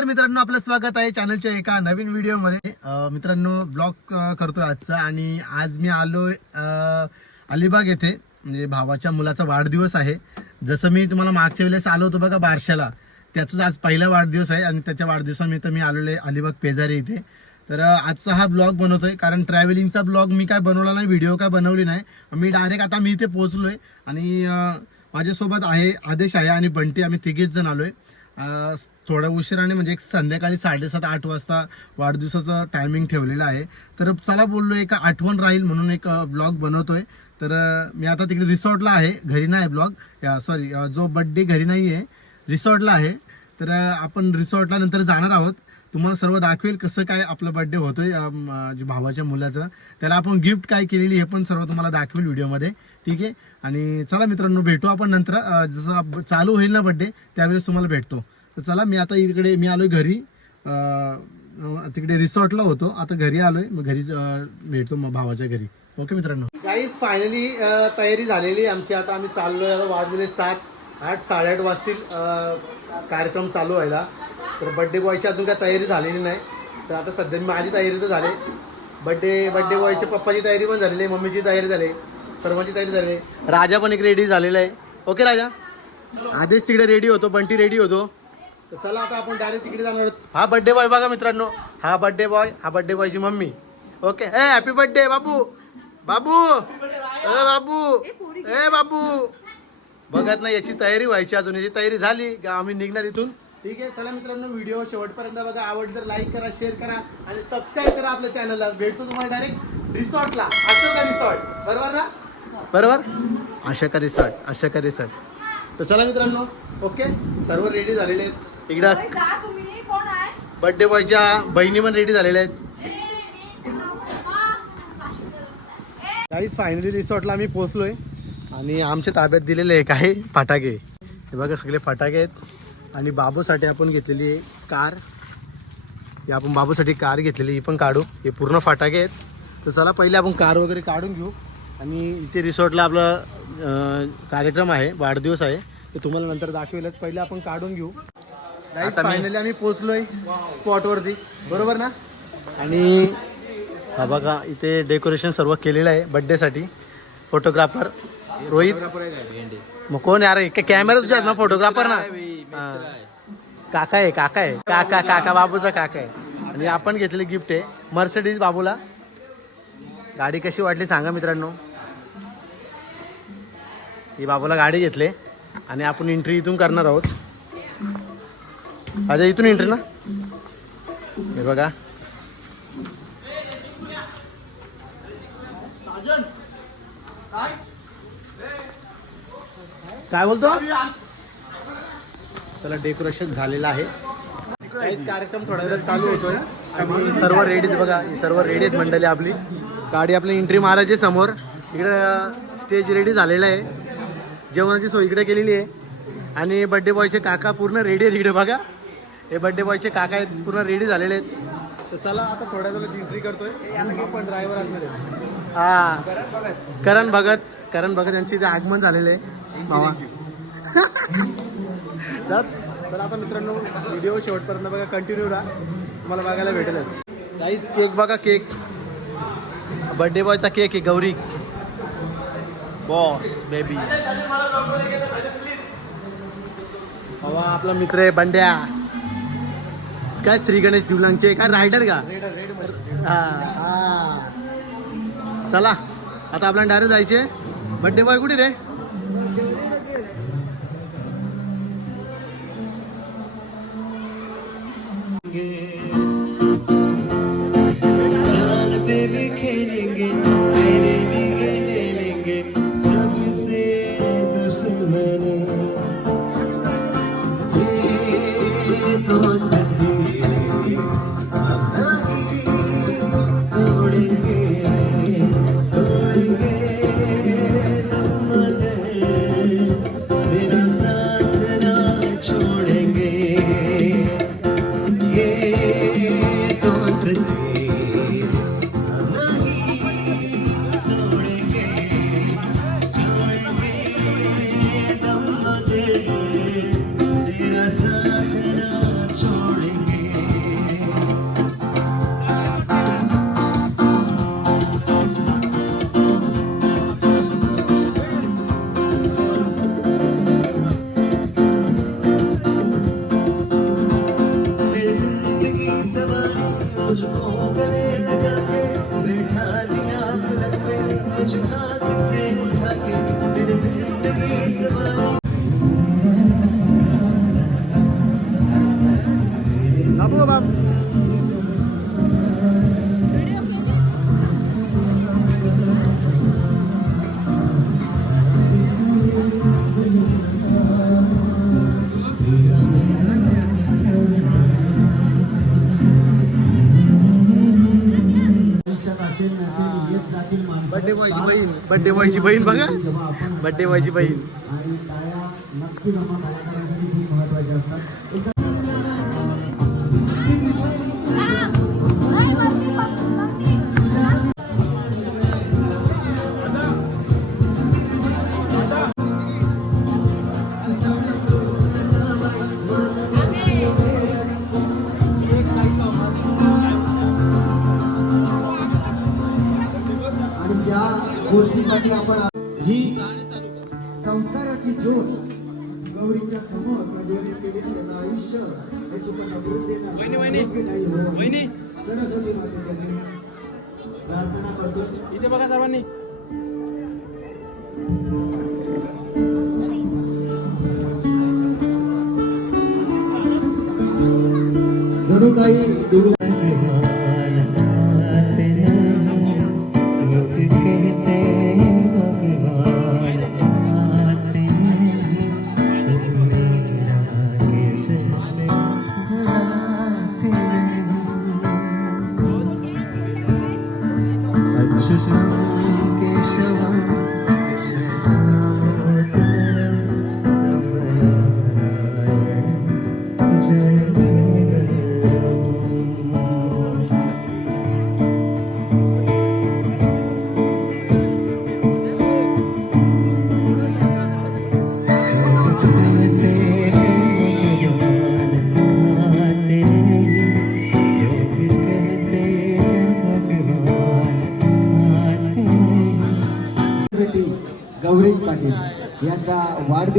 नमस्कार मित्रांनो आपलं स्वागत आहे चॅनलच्या एका नवीन व्हिडिओमध्ये. मित्रांनो ब्लॉग करतोय आजचा आणि आज मी आलो अलिबाग येथे. म्हणजे भावाच्या मुलाचा वाढदिवस आहे. जसं मी तुम्हाला मागच्या वेळेस आलो होतो बघा बारशाला त्याचाच आज पहिला वाढदिवस आहे आणि त्याच्या वाढदिवसानिमित्त मी आलेलो आहे अलिबाग पेजारी इथे. तर आजचा हा ब्लॉग बनवतोय कारण ट्रॅव्हलिंगचा ब्लॉग मी काय बनवला नाही व्हिडिओ काय बनवली नाही. मी डायरेक्ट आता मी इथे पोहोचलोय आणि माझ्यासोबत आहे आदेश आहे आणि बंटी आम्ही तिघेच जण आलोय. आहे थोड्या उशिराने म्हणजे एक संध्याकाळी साडेसात आठ वाजता वाढदिवसाचं टायमिंग ठेवलेलं आहे. तर चला बोललो एक आठवण राहील म्हणून एक ब्लॉग बनवतोय. तर मी आता तिकडे रिसॉर्टला आहे घरी नाही ब्लॉग सॉरी जो बड्डे घरी नाही आहे रिसॉर्टला आहे. तर आपण रिसॉर्टला नंतर जाणार आहोत. तुम्हाला सर्व दाखवेल कसं काय आपलं बड्डे होतोय जे भावाच्या मुलाचं. त्याला आपण गिफ्ट काय केलेली हे पण सर्व तुम्हाला दाखवेल व्हिडिओमध्ये ठीक आहे? आणि चला मित्रांनो भेटू आपण नंतर. जसं चालू होईल ना बड्डे त्यावेळेस तुम्हाला भेटतो. तर चला मी आता इकडे मी आलोय घरी. तिकडे रिसॉर्टला होतो. आता घरी आलोय. मग घरी भेटतो मग भावाच्या घरी. ओके मित्रांनो? काही फायनली तयारी झालेली आहे आमची. आता आम्ही चाललोय वाजले सात. आठ साडेआठ वाजतील कार्यक्रम चालू व्हायला. तर बड्डे बॉयची अजून काय तयारी झालेली नाही. तर आता सध्या माझी तयारी तर झाली. बड्डे बड्डे बॉयच्या पप्पाची तयारी पण झालेली आहे मम्मीची तयारी झाली सर्वांची तयारी झाली आहे. राजा पण एक रेडी झालेला आहे. ओके राजा? आधीच तिकडे रेडी होतो बंटी रेडी होतो. तर चला आता आपण डायरेक्ट तिकडे जाणार आहोत. हा बर्थडे बॉय बघा मित्रांनो. हा बर्थडे बॉय हा बर्थडे बॉयची मम्मी. ओके ए हॅपी बर्थडे बाबू. बाबू. ए बाबू. ए बाबू. बघत नाही याची तयारी व्हायची अजून. याची तयारी झाली आम्ही निघणार इथून. ठीक आहे चला मित्रांनो व्हिडिओ शेवटपर्यंत बघा. आवड तर लाईक करा शेअर करा आणि सबस्क्राईब करा आपल्या चॅनलला भेटतो तुम्हाला डायरेक्ट रिसॉर्टला अशोका रिसॉर्ट बरोबर ना? बरोबर? अशोका रिसॉर्ट अशोका रिसॉर्ट तर चला मित्रांनो ओके सर्व रेडी झालेले आहेत. इकडं होय, जा तुम्ही. कोण आहे? बर्थडे बॉयच्या बहिणी पण रेडी झालेल्या आहेत. काहीच फायनली रिसॉर्टला आम्ही पोहोचलोय. आणि आमच्या ताब्यात दिलेले आहे काही फटाके. हे बघा सगळे फटाके आहेत. आणि बाबूसाठी आपण घेतलेली आहे कार. ही आपण बाबूसाठी कार घेतलेली ही पण काढू. हे पूर्ण फटाके आहेत. तर चला पहिले आपण कार वगैरे काढून घेऊ. आणि इथे रिसॉर्टला आपला कार्यक्रम आहे. वाढदिवस आहे. ते तुम्हाला नंतर दाखवेलच. पहिले आपण काढून घेऊ. फायनली आम्ही पोहोचलोय स्पॉटवरती बरोबर ना? आणि हा बघा इथे डेकोरेशन सर्व केलेलं आहे. बड्डेसाठी फोटोग्राफर रोहित? मग कोण यार कॅमेरा तुझ्या ना फोटोग्राफर ना? काका आहे काका आहे. काका काका बाबूचा काका आहे. आणि आपण घेतले गिफ्ट आहे. मर्सिडीज बाबूला. गाडी कशी वाटली सांगा मित्रांनो. ही बाबूला गाडी घेतली. आणि आपण एंट्री इथून करणार आहोत. अच्छा इथून एंट्री ना? हे बघा. काय बोलतो? चला डेकोरेशन झालेलं आहे. काहीच कार्यक्रम थोड्या वेळात चालू होतोय. आणि सर्व रेडी बघा ही सर्व रेडी आहेत मंडळी आपली. गाडी आपली एंट्री मारायची समोर. इकडं स्टेज रेडी झालेला आहे. जेवणाची सोय इकडे केलेली आहे. आणि बड्डे बॉयचे काका पूर्ण रेडी आहेत इकडे बघा. हे बड्डे बॉयचे काका आहेत पूर्ण रेडी झालेले आहेत. तर चला आता थोड्या वेळात एंट्री करतोय. पण ड्रायव्हर आतमध्ये. हा. करण भगत करण भगत यांचे इथे आगमन झालेले आहे. मामा तर चला आता मित्रांनो व्हिडिओ शेवटपर्यंत बघा कंटिन्यू राहा. तुम्हाला बघायला भेटेलच. काहीच केक बघा केक बर्थडे बॉयचा केक आहे गौरी. बॉस बेबी हवा आपला मित्र आहे बंड्या. काय श्री गणेश दिवलांचे काय रायडर का? हा हा. चला आता आपल्याला डायरेक्ट जायचे बड्डे बॉय कुठे रे जान पे लेंगे You. बड्डे बॉयची बहीण बघा. बड्डे बॉयची बहीण. गोष्टीसाठी आपण ही संस्काराची ज्योत गौरीच्या समोर आणि त्याचं आयुष्य हे सुख आरोग्यदायी हो. सरस्वती मातेच्या प्रार्थना करतो इथे बघा सर्वांनी. जणू काही देवी सेलिब्रिटी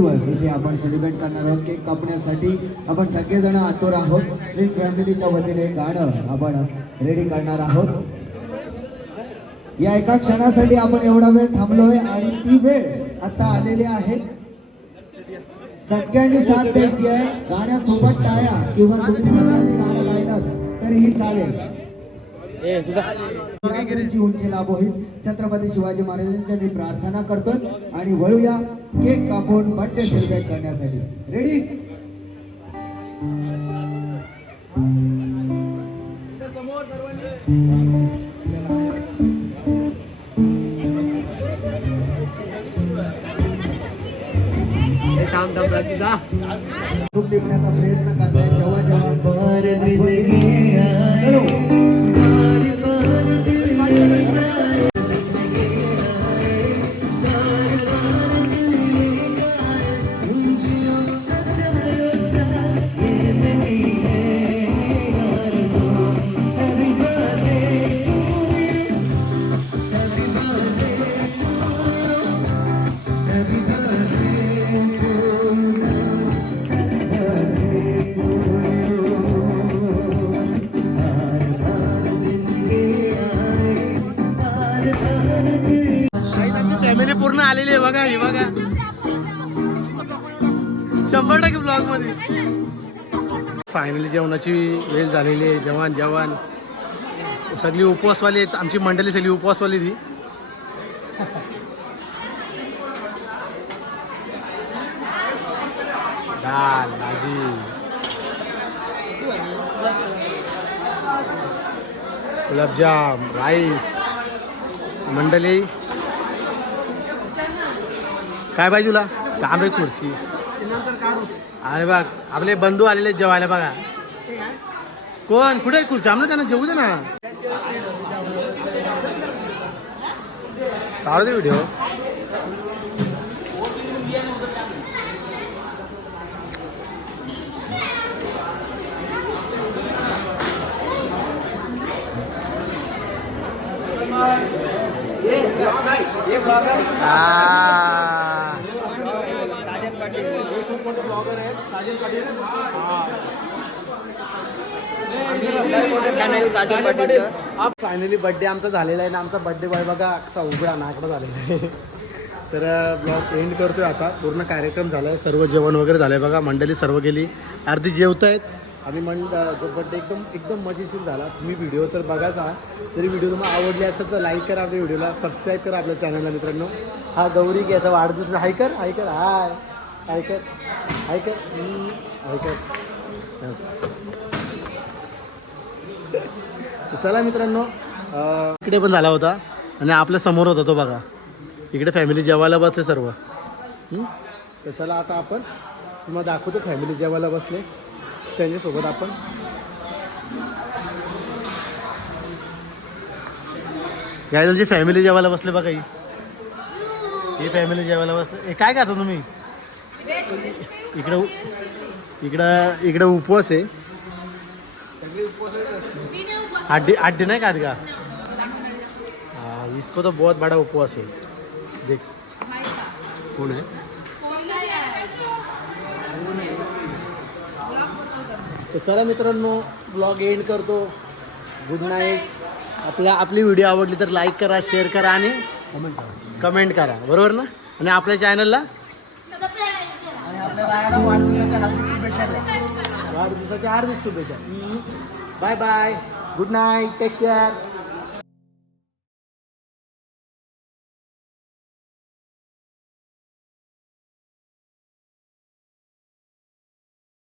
वाढदिवस इथे आपण सेलिब्रेट करणार आहोत केक कापण्यासाठी आपण सगळेजण आतोर आहोत. श्री फॅमिलीच्या वतीने गाणं आपण रेडी करणार आहोत. या एका क्षणासाठी आपण एवढा वेळ थांबलोय आणि ती वेळ आता आलेली आहे. सगळ्यांनी साथ द्यायची आहे. गाण्यासोबत टाळ्या किंवा तुम्ही सगळ्यांनी गाणं गायलं तरीही चालेल. ची उंची लाभ होईल छत्रपती शिवाजी महाराजांच्या मी प्रार्थना करतो आणि वळूया केक कापून बर्थडे सेलिब्रेट करण्यासाठी. रेडी सुख टिपण्याचा प्रयत्न करताय जेव्हा जेव्हा. फायनली जेवणाची वेळ झालेली आहे जवान जवान सगळी उपवासवाली आहेत आमची मंडळी सगळी उपवासवाली ती. दाल भाजी. गुलाबजाम राईस. मंडळी. काय पाहिजे तुला? तांबडी खुर्ची. अरे बघ आपले बंधू आलेले आहेत जेवायला बघा. कोण? कुठे आहे खुर्ची आम्हाला त्यांना जेवू दे ना. काढू दे व्हिडिओ फायनली बर्थडे आमचा झालेला आहे ना आमचा बर्थडे बॉय बघा असा उघडा नाकडा झालेला आहे. तर ब्लॉग एंड करतोय आता. पूर्ण कार्यक्रम झाला आहे सर्व जेवण वगैरे झालं आहे बघा मंडळी सर्व गेली. अर्धी जेवत आहेत. आणि मंड जो बड्डे एकदम एकदम मजेशीर झाला. तुम्ही व्हिडिओ तर बघाच हा जरी व्हिडिओ तुम्हाला आवडली असेल तर लाईक करा आपल्या व्हिडिओला सबस्क्राईब करा आपल्या चॅनलला मित्रांनो. हा गौरी की याचा वाढदिवस. हाय कर हाय कर हाय. ऐकत ऐकत ऐकत. चला मित्रांनो इकडे पण झाला होता आणि आपल्यासमोर होता तो बघा. इकडे फॅमिली जेवायला बसले सर्व. तर चला आता आपण तुम्हाला दाखवतो फॅमिली जेवायला बसले. त्यांच्यासोबत आपण. काय तुमची फॅमिली जेवायला बसले बघा ही. फॅमिली जेवायला बसले. हे काय खाता तुम्ही? इकडं इकडं इकडं उपवास आहे. आठ हड्डी नाही खात का? हाँ इसको तो बहुत बड़ा उपवास है देख. कौन है तर चला मित्रांनो ब्लॉग एंड करतो. गुड नाईट आपल्या आपली व्हिडिओ आवडली तर लाईक करा शेअर करा आणि कमेंट करा. बरोबर ना? आणि आपल्या चॅनलला आणि रायाला वाढदिवसाच्या हार्दिक शुभेच्छा द्या. वाढदिवसाच्या हार्दिक शुभेच्छा. Bye bye. Good night. Take care.